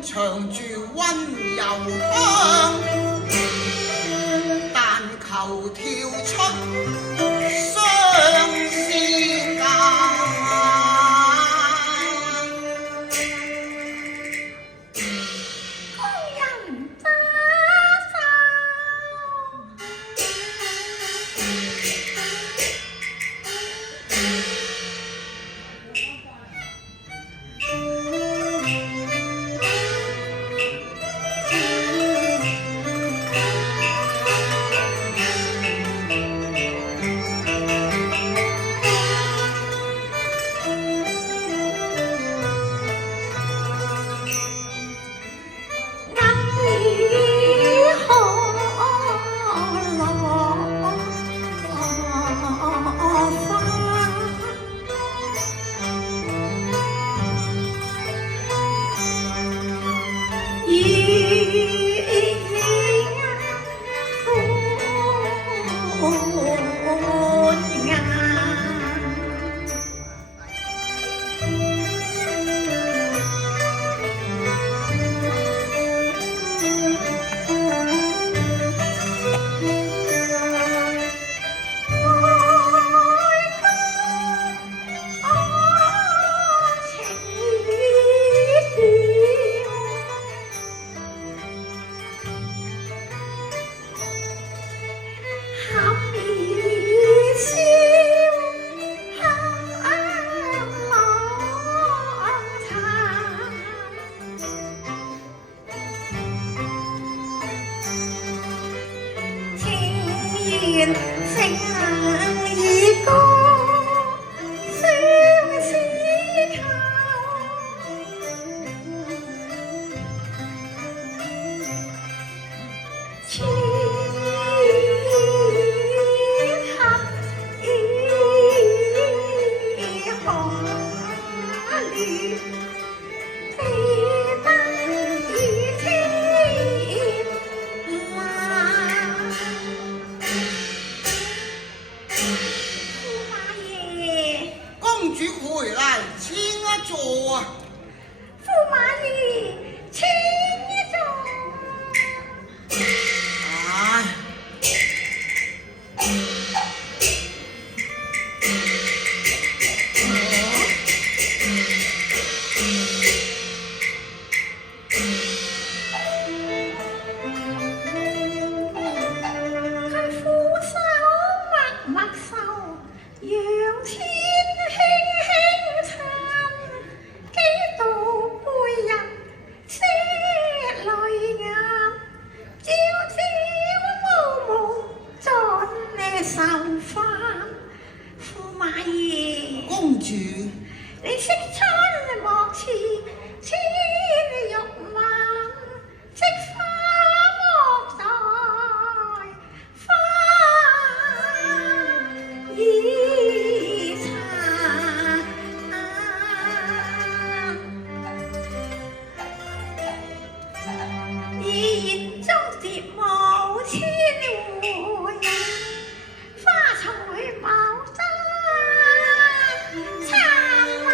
長住溫柔鄉，但求跳出相思間。工人揸手，情已歌，相思愁。千合意紅蓮，飛不與天藍。公主回來，請坐啊！驸馬爺，請坐。唉，佢俯首默默受，讓天輕輕撐，幾度背人些淚眼，朝朝暮暮盡愁煩。驸馬爺，公主，你惜春莫似千玉萬，惜花莫待花已殘。已然終節無千回，花彩茂爭燦爛。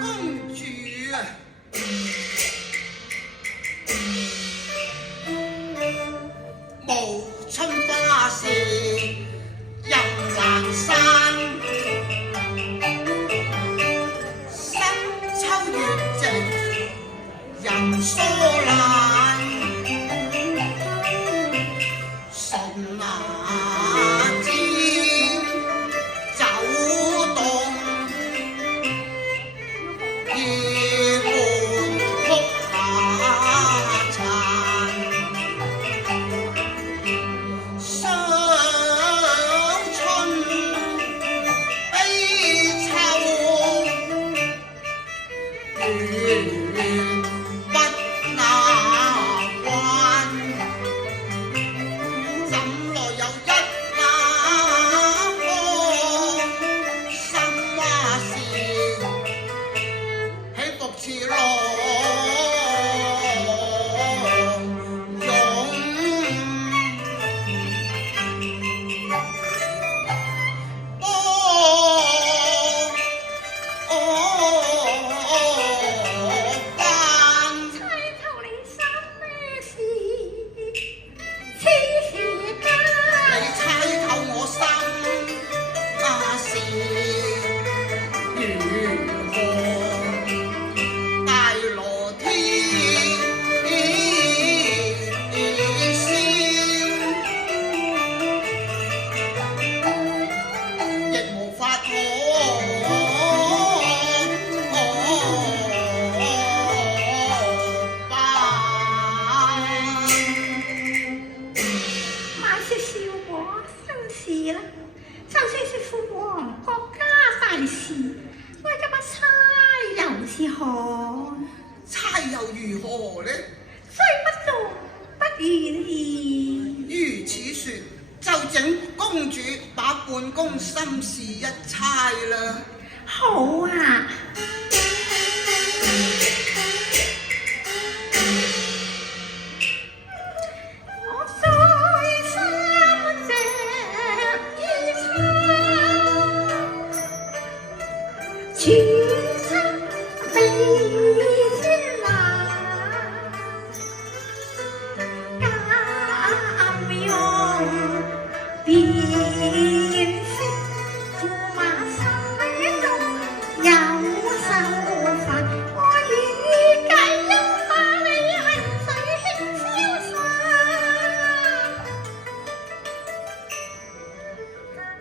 公主啊！無春花事入蘭山，深秋月夕人疏懶，順那枝我生事啦，就算是父王國家大事，我也不差又是何？差又如何呢？雖不做不如意。如此說，就請公主把本宮心事一差啦。好啊！我再三隻衣裳，全身被天冷，監用變色，駙馬心中有愁煩，我願意解憂把你恨水輕瀟灑。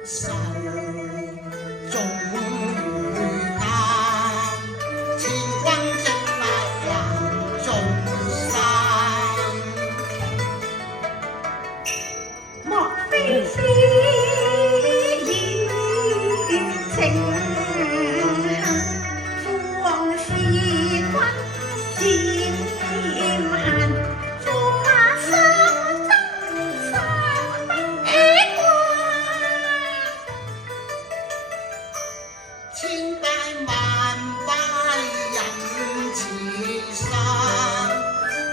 手中如擔，千軍積壓難中山。莫非是言情恨，父王是君漸恨，駙馬心中愁不慣。千拜萬拜人慈善，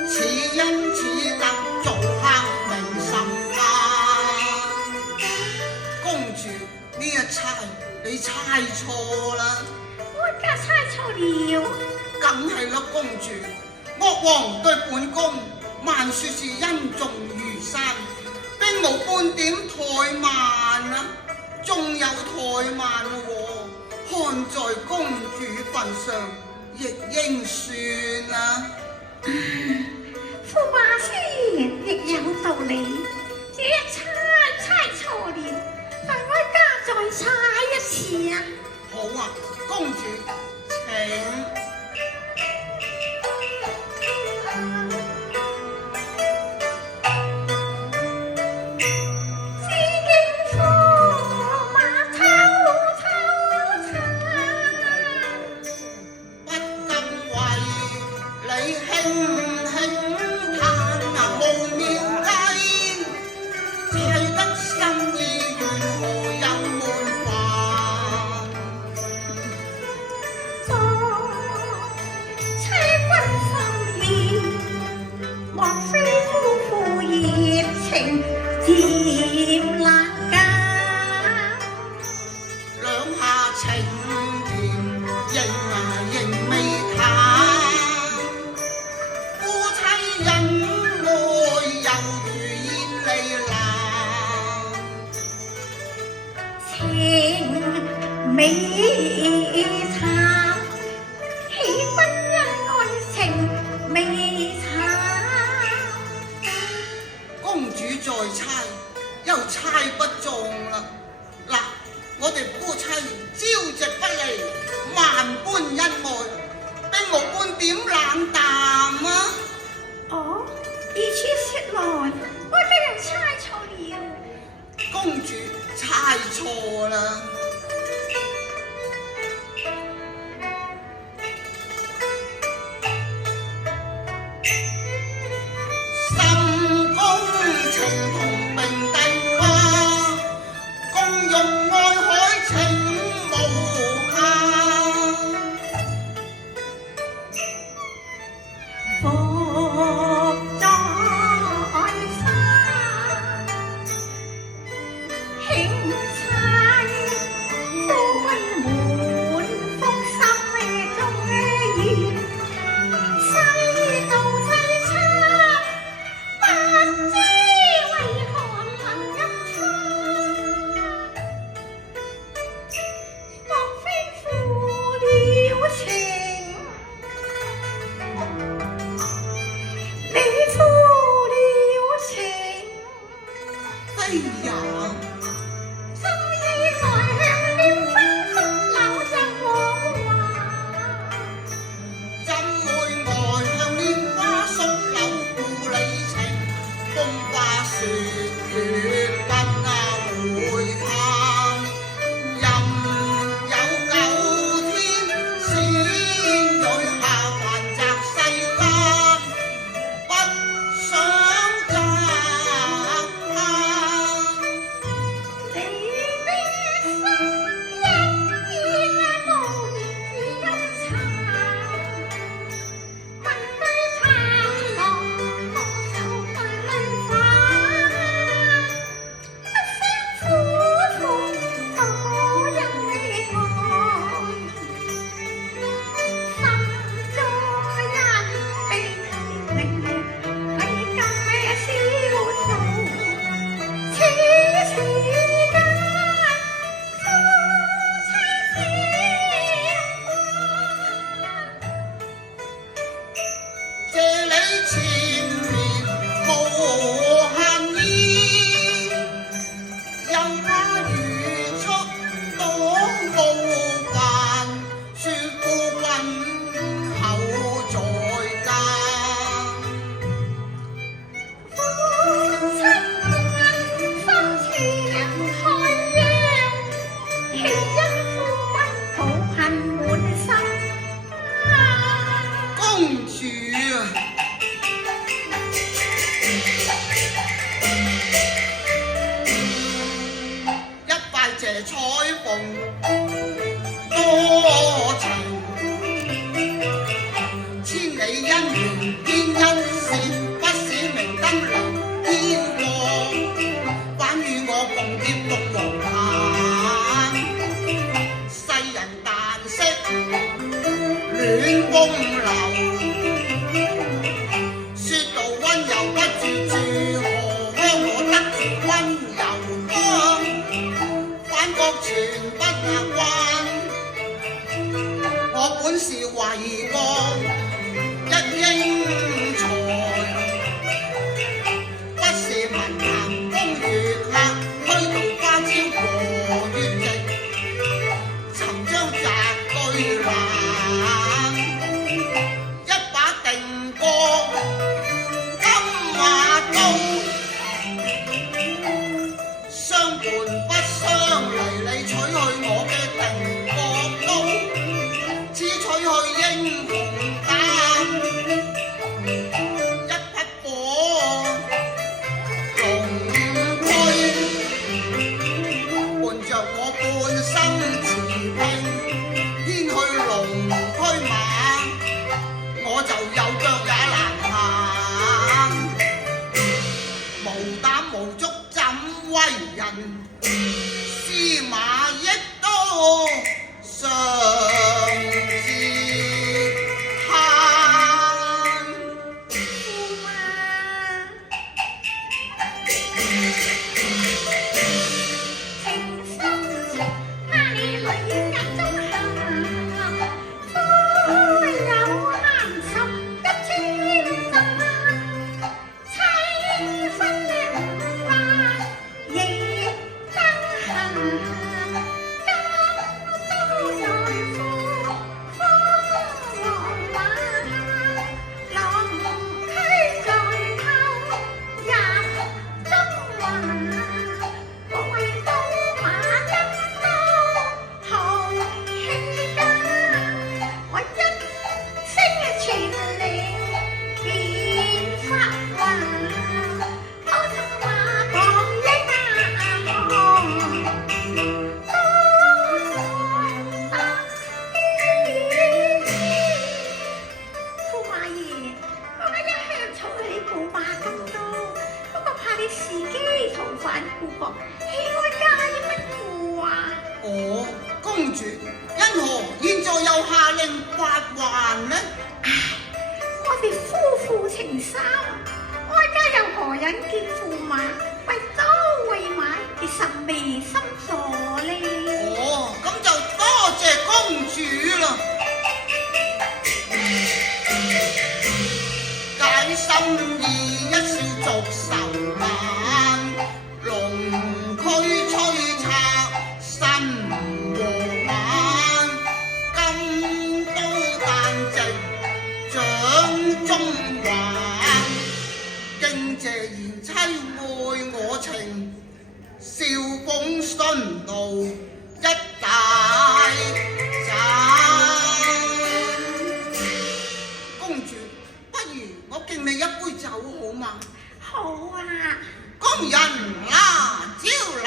此因此德做黑明心間。公主呢一猜你猜錯啦，我家猜錯了。梗係啦，公主。岳王對本宮萬說是恩重如山，並無半點怠慢啊，仲有怠慢喎。看在公主份上，亦應算啊。駙馬師亦有道理，這一猜錯了，但我家再猜一次啊！好啊，公主，請。只見駙馬偷尋，不禁為你輕輕嘆啊，無妙計，砌得心意願何有悶煩。當妻君心意，莫非夫婦熱情漸冷間？兩下情甜，仍未淡。夫妻恩愛猶如煙離冷。情未淡，豈不因愛情未淡？公主再猜，又猜不中啦。嗱，我哋夫妻朝夕不離，萬般恩愛，並無半點冷淡啊。哦，如此說來，我真係猜錯了。公主猜錯啦。心公情同並蒂花，共融愛海情無限。福在山，慶妻夫君滿腹心中願，世道凄慘，不知為何能咁花。莫非負了情？你負了情，哎呀，心意才向了花宿柳就往還。怎會愛向蓮花宿柳故里情？風花雪月不啱。彩鳳多情，千里姻緣見一線，不使明燈亮天光，反與我共結玉皇壇。世人但識戀風流，說到溫柔不住住荷香，我得住溫柔香，反覺全不慣。我本是為國一英才，不是文壇風月客，虛度花朝和月夕，曾將摘對難，一把定國金馬刀，相伴不相離，你取去我嘅定國刀，只取去英雄膽，一匹火龍駒，伴着我半生馳騁，牽去龍駒馬，我就有腳也難行，無膽無足怎為人，司馬益都常自嘆。駙馬情深情，怕你淚眼中行，夫有難尋一千陣，凄分萬亦爭行。公主，因何現在又下令發還呢？我哋夫婦情深，哀家又何忍見駙馬為刀為馬而神眉深鎖呢？咁就多謝公主啦。解心意一笑逐仇難，龍駒催策身和晚，金刀旦夕掌中還，敬謝賢妻愛我情，笑風殉道一大讚。公主，不如我敬你一杯酒好嗎？好啊！工人拿招來。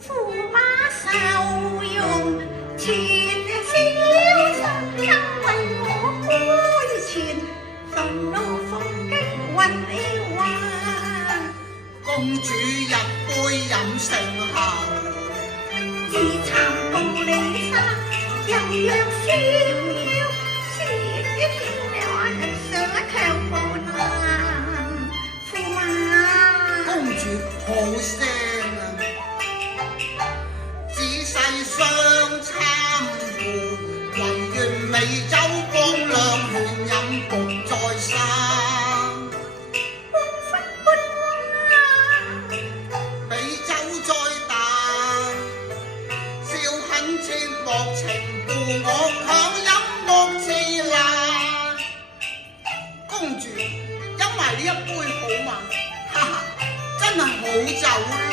駙馬受用前小心，因為我杯前順路風經混了混。公主一杯飲成後，自慚道理山，又若閃耀，前一天我上一強步難。駙馬公主好聲啊！仔細相參互，唯願美酒光亮，勸飲共在身。半分半話，美酒再淡，笑很切莫情負，我強飲莫自難。公主，飲埋呢一杯好嗎？哈哈，真係好酒量。